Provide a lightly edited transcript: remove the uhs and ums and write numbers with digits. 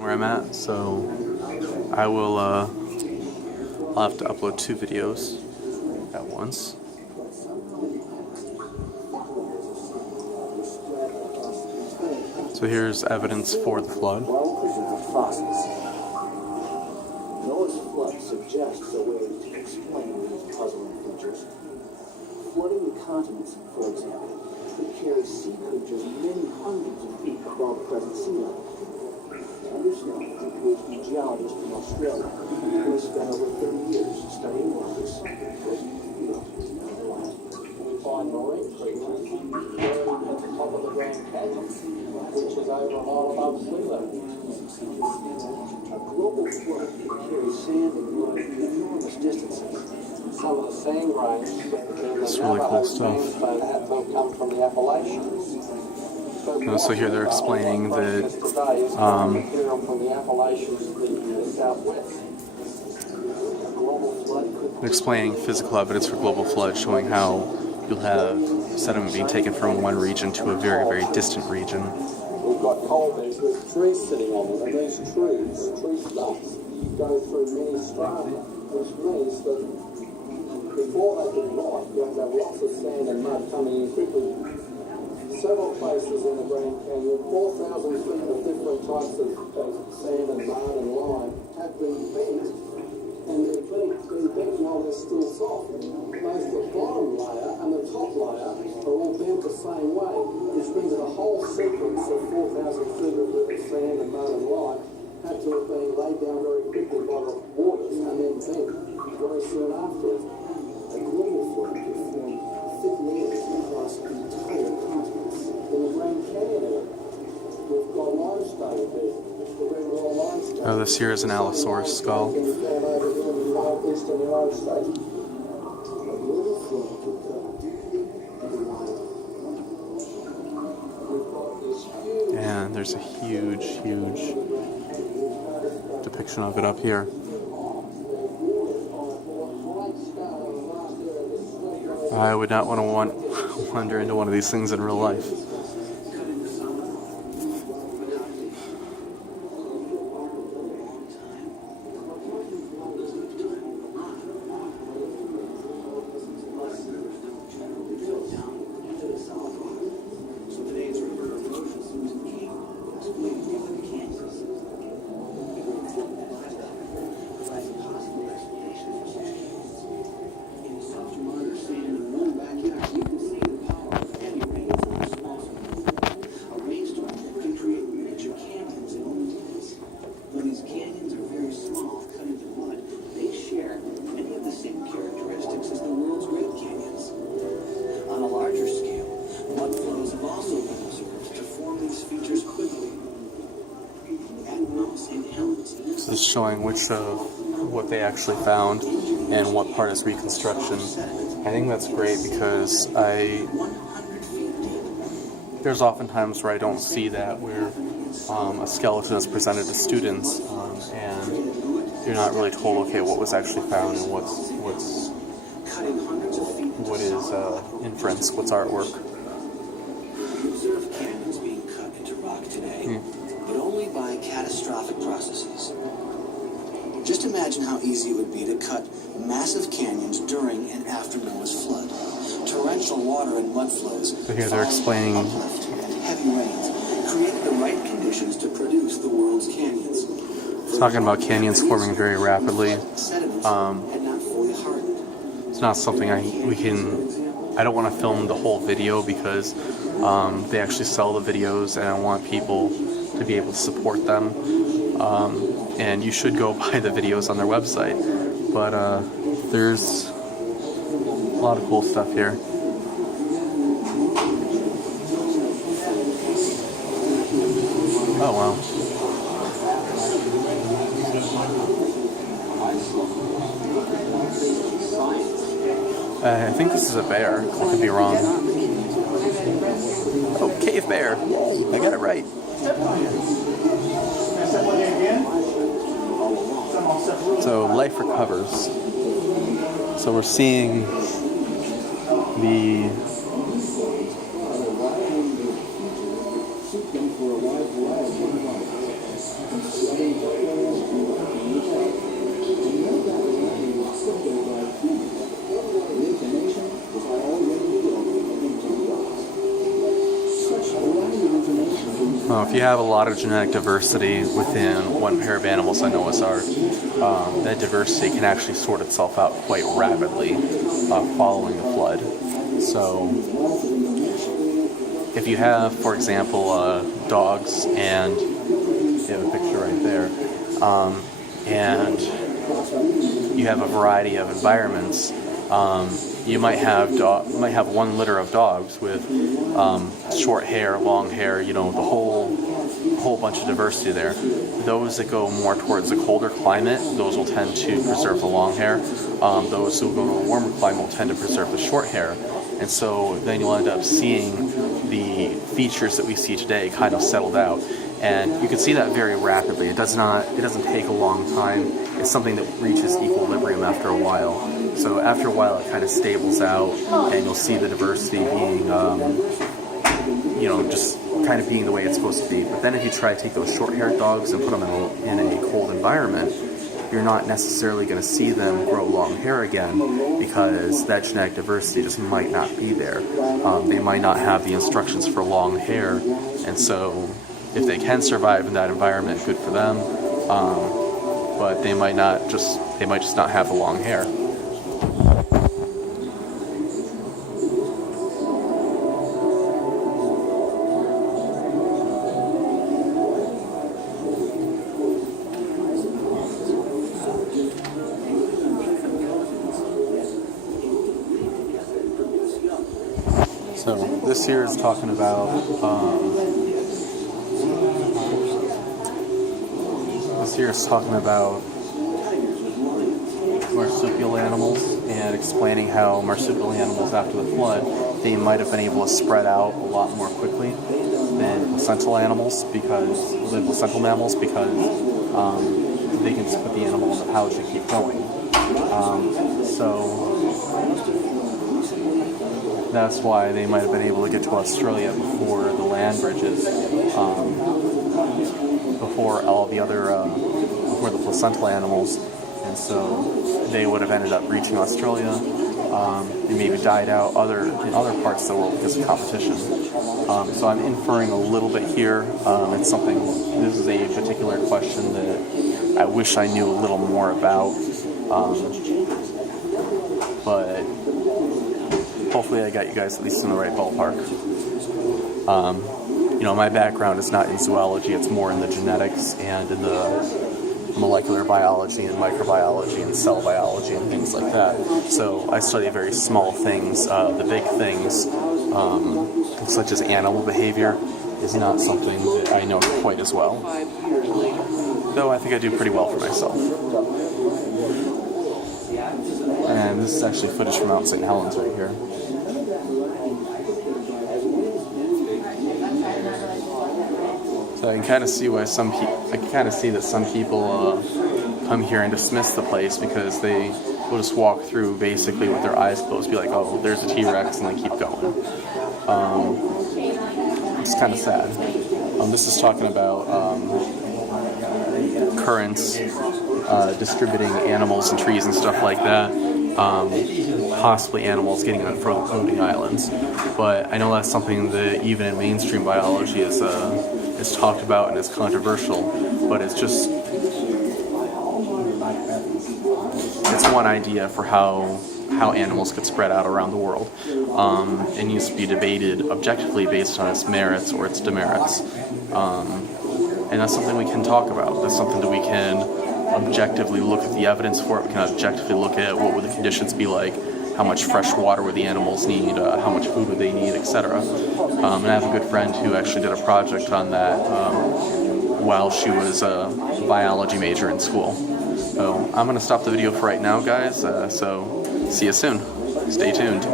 where I'm at, so I will I'll have to upload 2 videos at once. So here's evidence for the flood. Well-preserved fossils. Noah's flood suggests a way to explain these puzzling features. Flooding the continents, for example, could carry sea creatures many hundreds of feet above present sea level. Understand, a PhD geologist from Australia, who has spent over 30 years studying rocks. We find marine creatures buried at the top of the Grand Canyon, which is over a mile above sea level. A global flood can carry sand and mud enormous distances. Some of the sand grains It's really cool stuff. come from the Appalachians. So here they're explaining that they're explaining physical evidence for global flood, showing how you'll have sediment being taken from one region to a very, very distant region. We've got coal beds with trees sitting on them, and these trees, tree stumps, go through many strata, which means that before they can rot, you have to have lots of sand and mud coming in quickly. Several places in the Grand Canyon, 4,000 feet of different types of sand and mud and lime have been bent, and they've been bent while they're still soft. Both the bottom layer and the top layer are all bent the same way, which means that a whole sequence of 4,000 feet of sand and mud and lime had to have been laid down very quickly by the waters and then bent very soon afterwards. A global flood could form thick layers across entire continents. In the Grand Canyon area, we've got limestone there. The red raw limestone. Oh, this here is an Allosaurus skull. Can be found over here in the northeastern United States. A global flood could come We've got this huge. And there's a huge, huge depiction of it up here. I would not want to wander into one of these things in real life. This is showing which of what they actually found and what part is reconstruction. I think that's great because there's often times where I don't see that, where a skeleton is presented to students and you're not really told, okay, what was actually found and what is inference, what's artwork. We observe canyons being cut into rock today, but only by catastrophic processes. Just imagine how easy it would be to cut massive canyons during and after Noah's flood. Torrential water and mud flows, So here they're explaining uplift, and heavy rains created the right conditions to produce the world's canyons. talking about canyons forming very rapidly. Sediments had not fully hardened. It's not something I don't want to film the whole video because they actually sell the videos and I want people to be able to support them. And you should go buy the videos on their website. But there's a lot of cool stuff here. Oh wow. I think this is a bear. I could be wrong. Oh, cave bear. Yay, I got it right. So life recovers. So we're seeing the If you have a lot of genetic diversity within one pair of animals, I know as art, that diversity can actually sort itself out quite rapidly following the flood. So if you have, for example, dogs, and you have a picture right there, and you have a variety of environments, you might have one litter of dogs with short hair, long hair, the whole bunch of diversity there. Those that go more towards a colder climate, those will tend to preserve the long hair. Those who go to a warmer climate will tend to preserve the short hair. And so then you'll end up seeing the features that we see today kind of settled out. And you can see that very rapidly. It doesn't take a long time. It's something that reaches equilibrium after a while. So after a while, it kind of stables out, and you'll see the diversity being, just kind of being the way it's supposed to be. But then if you try to take those short-haired dogs and put them in a cold environment, you're not necessarily going to see them grow long hair again, because that genetic diversity just might not be there. They might not have the instructions for long hair, and so if they can survive in that environment, good for them. But they might just not have the long hair. So this here is talking about marsupial animals, and explaining how marsupial animals after the flood, they might have been able to spread out a lot more quickly than placental mammals because they can just put the animal in the pouch and keep going. So that's why they might have been able to get to Australia before the land bridges, before all the other, before the placental animals, and so they would have ended up reaching Australia and maybe died out in other parts of the world because of competition. So I'm inferring a little bit here. This is a particular question that I wish I knew a little more about, but hopefully I got you guys at least in the right ballpark. My background is not in zoology, it's more in the genetics and in the molecular biology and microbiology and cell biology and things like that. So I study very small things. The big things, such as animal behavior, is not something that I know quite as well. Though I think I do pretty well for myself. And this is actually footage from Mount St. Helens right here. So I can kind of see why that some people come here and dismiss the place, because they will just walk through basically with their eyes closed, be like, oh, there's a T-Rex, and then keep going. It's kind of sad. This is talking about currents distributing animals and trees and stuff like that. Possibly animals getting on floating islands. But I know that's something that even in mainstream biology is talked about and is controversial, but it's one idea for how animals could spread out around the world. It needs to be debated objectively based on its merits or its demerits. And that's something we can talk about. That's something that we can objectively look at the evidence for it. We can objectively look at what would the conditions be like, how much fresh water would the animals need, how much food would they need, etc. And I have a good friend who actually did a project on that while she was a biology major in school. So I'm going to stop the video for right now, guys. So see you soon. Stay tuned.